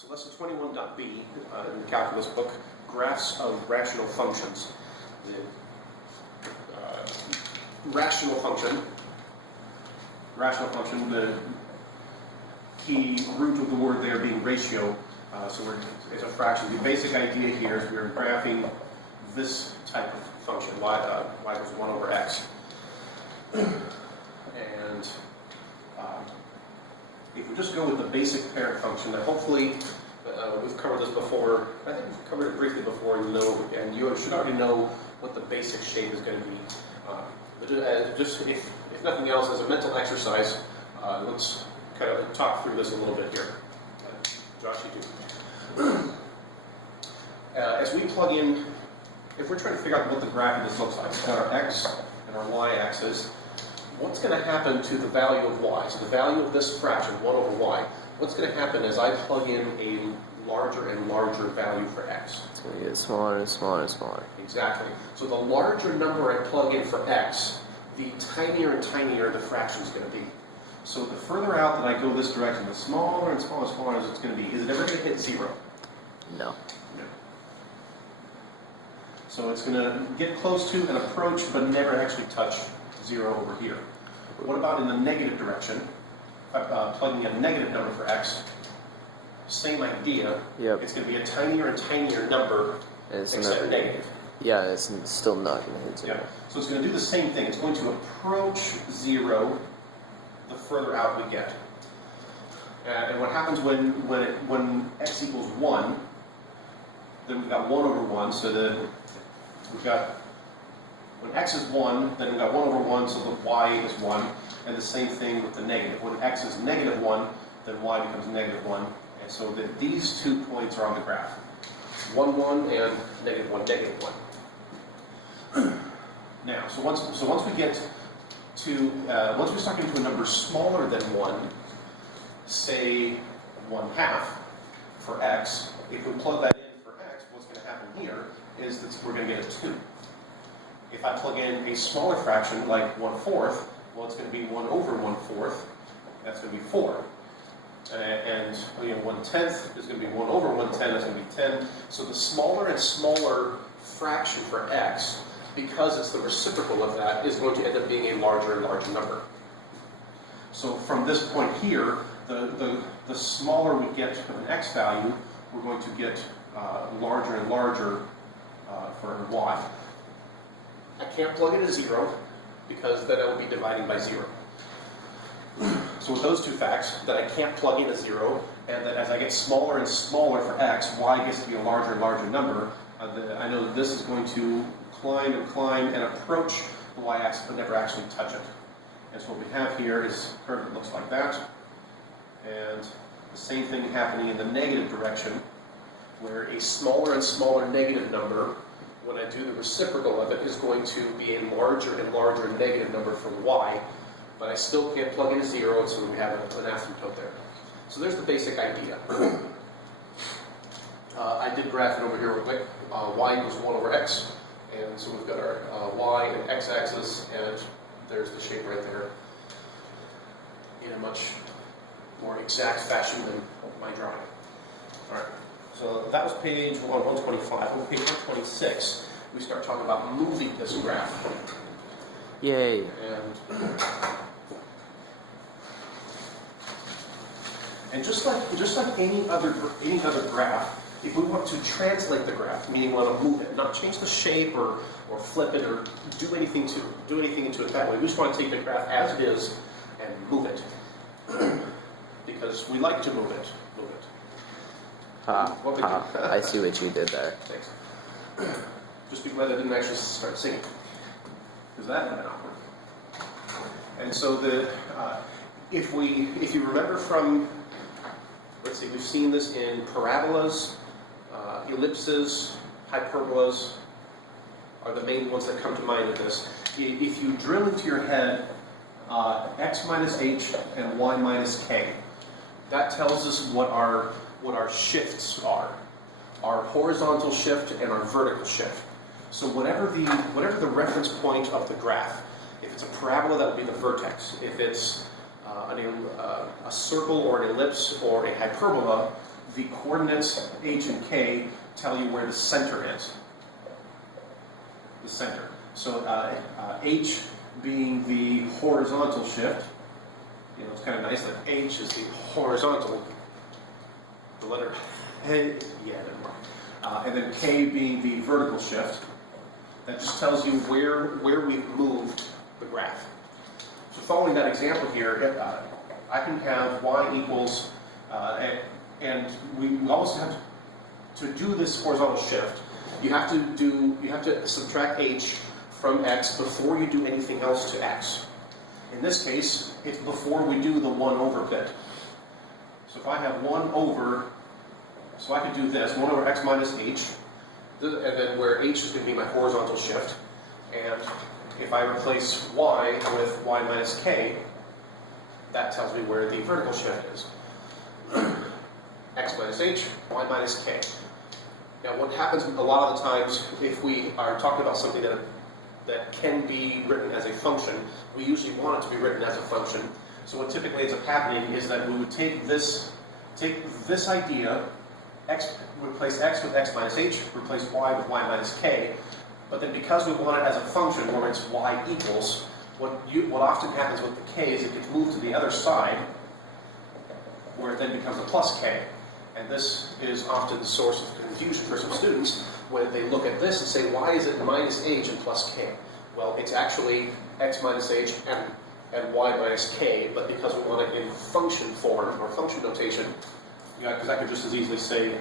So lesson 21.b in the calculus book, graphs of rational functions. The rational function, the key root of the word there being ratio, it's a fraction. The basic idea here is we're graphing this type of function, y equals 1 over x. And if we just go with the basic parent function, then hopefully we've covered this before. I think we've covered it briefly before, and you should already know what the basic shape is going to be. But just if nothing else, as a mental exercise, let's kind of talk through this a little bit here. Josh, you do. As we plug in, if we're trying to figure out what the graph of this looks like, we've got our x and our y-axis. What's going to happen to the value of y? So the value of this fraction, 1 over y, what's going to happen as I plug in a larger and larger value for x? It's going to get smaller and smaller and smaller. Exactly. So the larger number I plug in for x, the tinier and tinier the fraction is going to be. So the further out that I go this direction, the smaller and smaller and smaller as it's going to be. Is it ever going to hit 0? No. No. So it's going to get close to and approach, but never actually touch 0 over here. What about in the negative direction? Plugging in a negative number for x, same idea. Yep. It's going to be a tinier and tinier number, except negative. Yeah, it's still not going to hit 0. Yeah. So it's going to do the same thing. It's going to approach 0 the further out we get. And what happens when x equals 1, then we've got 1 over 1, so we've got, when x is 1, then we've got 1 over 1, so the y is 1, and the same thing with the negative. When x is negative 1, then y becomes negative 1, and so these 2 points are on the graph. 1, 1, and negative 1, negative 1. Now, so once we get to, once we start getting to a number smaller than 1, say 1/2 for x, if we plug that in for x, what's going to happen here is that we're going to get a 2. If I plug in a smaller fraction like 1/4, well, it's going to be 1 over 1/4. That's going to be 4. And 1/10 is going to be 1 over 1/10. That's going to be 10. So the smaller and smaller fraction for x, because it's the reciprocal of that, is going to end up being a larger and larger number. So from this point here, the smaller we get of an x value, we're going to get larger and larger for y. I can't plug in a 0 because then I will be dividing by 0. So with those two facts, that I can't plug in a 0, and that as I get smaller and smaller for x, y gets to be a larger and larger number, I know that this is going to climb and climb and approach the y-axis but never actually touch it. And so what we have here is a curve that looks like that, and the same thing happening in the negative direction, where a smaller and smaller negative number, when I do the reciprocal of it, is going to be a larger and larger negative number for y, but I still can't plug in a 0, so we have an asymptote there. So there's the basic idea. I did graph it over here real quick. Y equals 1 over x, and so we've got our y and x-axis, and there's the shape right there in a much more exact fashion than my drawing. All right. So that was page 125. On page 126, we start talking about moving this graph. Yay. And just like any other graph, if we want to translate the graph, meaning we want to move it, not change the shape or flip it or do anything into it that way, we just want to take the graph as it is and move it. Because we like to move it. I see what you did there. Thanks. Just be glad I didn't actually start singing, because that would have been awkward. And so if you remember from, let's see, we've seen this in parabolas, ellipses, hyperbolas are the main ones that come to mind of this. If you drill into your head x minus h and y minus k, that tells us what our shifts are. Our horizontal shift and our vertical shift. So whatever the reference point of the graph, if it's a parabola, that would be the vertex. If it's a circle or an ellipse or a hyperbola, the coordinates h and k tell you where the center is. The center. So h being the horizontal shift, you know, it's kind of nice that h is the horizontal, the letter H, yeah, it didn't work. And then k being the vertical shift. That just tells you where we've moved the graph. So following that example here, I can have y equals, and we almost have to do this horizontal shift. You have to subtract h from x before you do anything else to x. In this case, it's before we do the 1 over bit. So if I have 1 over, so I could do this, 1 over x minus h, and then where h is going to be my horizontal shift. And if I replace y with y minus k, that tells me where the vertical shift is. X minus h, y minus k. Now what happens a lot of the times, if we are talking about something that can be written as a function, we usually want it to be written as a function. So what typically ends up happening is that we would take this idea, replace x with x minus h, replace y with y minus k, but then because we want it as a function where it's y equals, what often happens with the k is it gets moved to the other side, where it then becomes a plus k. And this is often the source of confusion for some students when they look at this and say, why is it minus h and plus k? Well, it's actually x minus h and y minus k, but because we want it in function form, or function notation, because I could just as easily say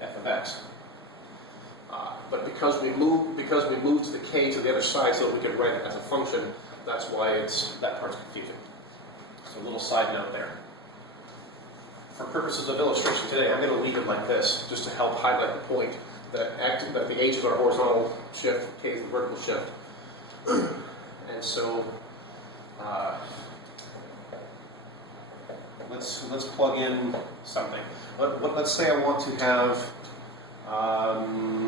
f of x. But because we moved the k to the other side so that we could write it as a function, that's why that part's confusing. So a little side note there. For purposes of illustration today, I'm going to leave it like this, just to help highlight the point that the h is our horizontal shift, k is the vertical shift. And so, let's plug in something. Let's say I want to have,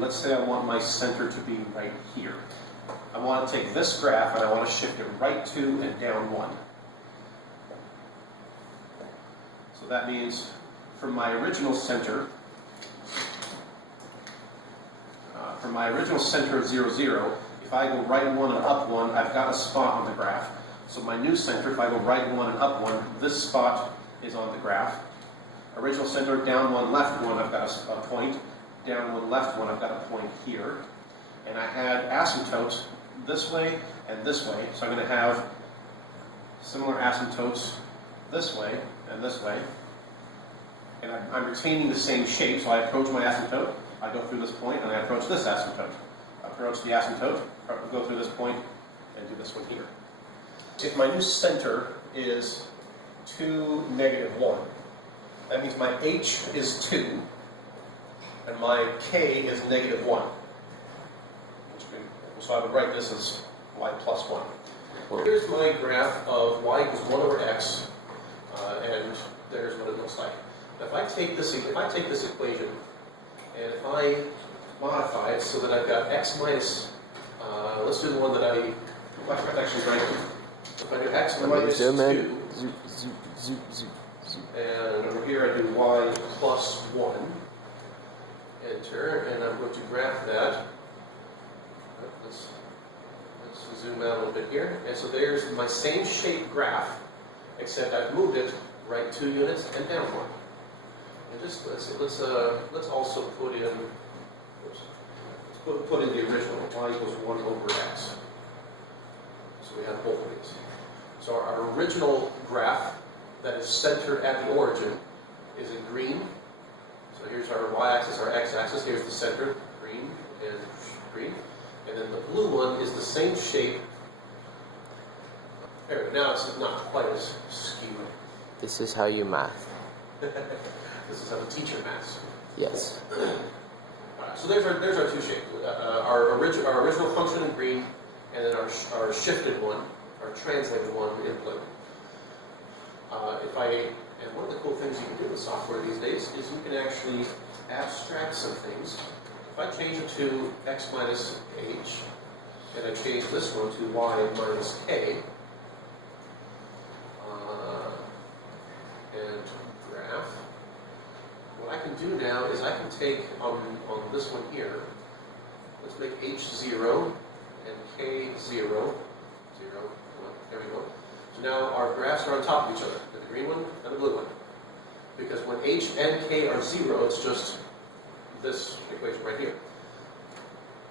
let's say I want my center to be right here. I want to take this graph and I want to shift it right 2 and down 1. So that means from my original center, of 0, 0, if I go right 1 and up 1, I've got a spot on the graph. So my new center, if I go right 1 and up 1, this spot is on the graph. Original center, down 1, left 1, I've got a point. Down 1, left 1, I've got a point here. And I had asymptotes this way and this way. So I'm going to have similar asymptotes this way and this way. And I'm retaining the same shape, so I approach my asymptote, I go through this point, and I approach this asymptote. Approach the asymptote, go through this point, and do this one here. If my new center is 2, negative 1, that means my h is 2, and my k is negative 1. So I would write this as y plus 1. Here's my graph of y equals 1 over x, and there's what it looks like. Now if I take this equation, and if I modify it so that I've got x minus, let's do the one that actually right. If I do x minus 2, and over here I do y plus 1, enter, and I'm going to graph that. Let's zoom out a little bit here. And so there's my same shape graph, except I've moved it right 2 units and down 1. And just let's also put in put in the original y equals 1 over x. So we have both of these. So our original graph that is centered at the origin is in green. So here's our y-axis, our x-axis. Here's the center, green and green. And then the blue one is the same shape. There, now it's not quite as skewed. This is how you math. This is how the teacher maths. Yes. So there's our two shapes. Our original function in green, and then our shifted one, our translated one in blue. And one of the cool things you can do with software these days is you can actually abstract some things. If I change it to x minus h, and I change this one to y minus k, and graph, what I can can do now is I can take on this one here, let's make H0 and K0, 0, 1, there we go. So now our graphs are on top of each other, the green one and the blue one. Because when H and K are 0, it's just this equation right here.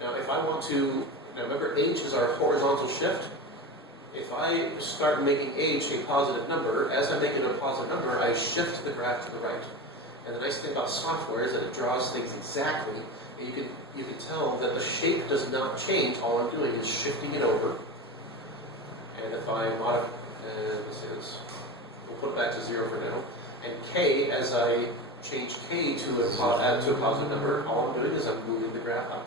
Now if I want to, now remember H is our horizontal shift. If I start making H a positive number, as I make it a positive number, I shift the graph to the right. And the nice thing about software is that it draws things exactly, and you can tell that the shape does not change. All I'm doing is shifting it over. And if I modify, let's see this, we'll put it back to 0 for now. And K, as I change K to a positive number, all I'm doing is I'm moving the graph up.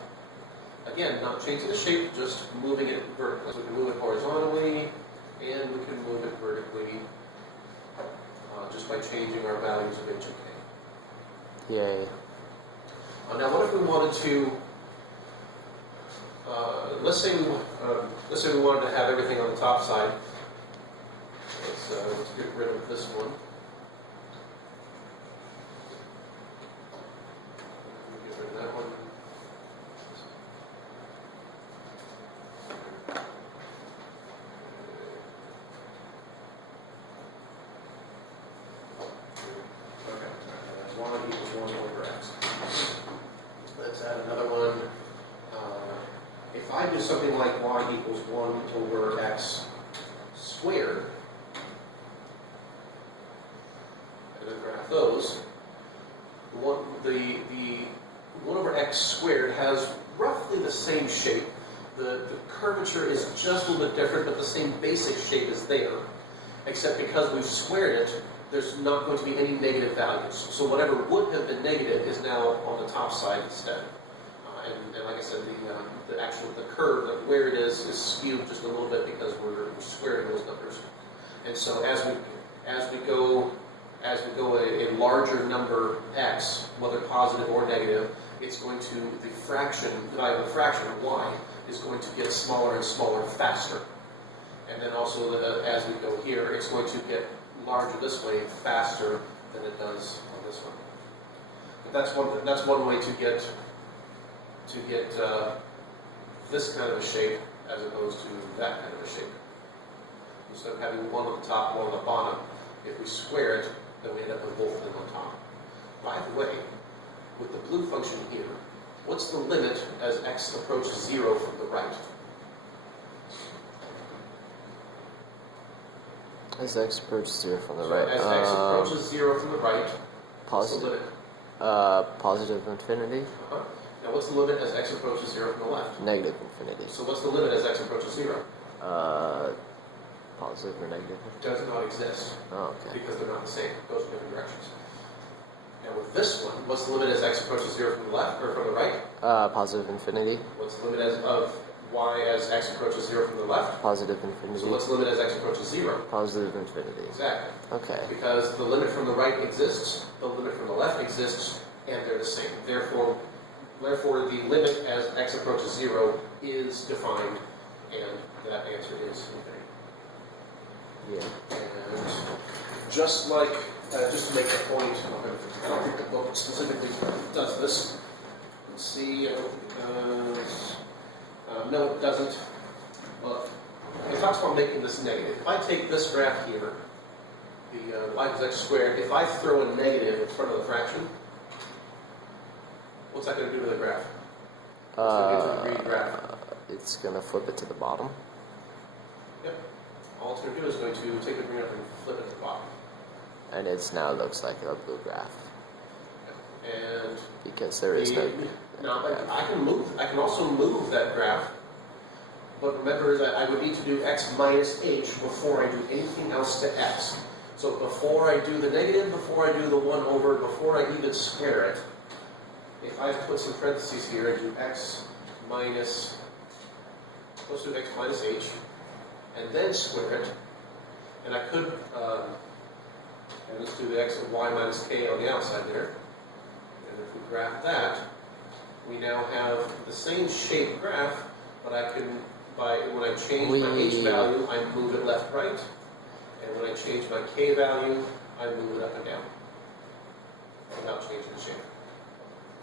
Again, not changing the shape, just moving it vertically. So we can move it horizontally, and we can move it vertically just by changing our values of H and K. Yay. Now, what if we wanted to, let's say we wanted to have everything on the top side. Let's get rid of this one. Get rid of that one. Y equals 1 over x. Let's add another one. If I do something like y equals 1 over x squared, and then graph those, the 1 over x squared has roughly the same shape. The curvature is just a little bit different, but the same basic shape is there, except because we've squared it, there's not going to be any negative values. So whatever would have been negative is now on the top side instead. And like I said, the curve, where it is skewed just a little bit because we're squaring those numbers. And so as we go a larger number x, whether positive or negative, it's going to, the value of the fraction, y, is going to get smaller and smaller faster. And then also, as we go here, it's going to get larger this way faster than it does on this one. But that's one way to get this kind of a shape as opposed to that kind of a shape. Instead of having one on the top, one on the bottom, if we square it, then we end up with both of them on top. By the way, with the blue function here, what's the limit as x approaches 0 from the right? As x approaches 0 from the right. As x approaches 0 from the right, what's the limit? Positive infinity. Now what's the limit as x approaches 0 from the left? Negative infinity. So what's the limit as x approaches 0? Positive or negative? Does not exist. Oh, okay. Because they're not the same. It goes in different directions. Now with this one, what's the limit as x approaches 0 from the left or from the right? Positive infinity. What's the limit of y as x approaches 0 from the left? Positive infinity. So what's the limit as x approaches 0? Positive infinity. Exactly. Okay. Because the limit from the right exists, the limit from the left exists, and they're the same. Therefore, the limit as x approaches 0 is defined, and that answer is infinity. Yeah. And just like, just to make a point, I don't think the book specifically does this. Let's see, I don't think it does. No, it doesn't. Well, it talks about making this negative. If I take this graph here, the y equals x squared, if I throw a negative in front of the fraction, what's that going to do to the graph? What's going to do to the green graph? It's going to flip it to the bottom. Yep. All it's going to do is going to take the green up and flip it to the bottom. And it now looks like a blue graph. And because there is no. Now, I can also move that graph, but remember that I would need to do x minus h before I do anything else to x. So before I do the negative, before I do the 1 over, before I even square it, if I put some parentheses here and do x minus, let's do x minus h, and then square it, and I could, and let's do the x and y minus k on the outside there, and if we graph that, we now have the same shape graph, but I can, when I change my h value, I move it left, right, and when I change my k value, I move it up and down, without changing the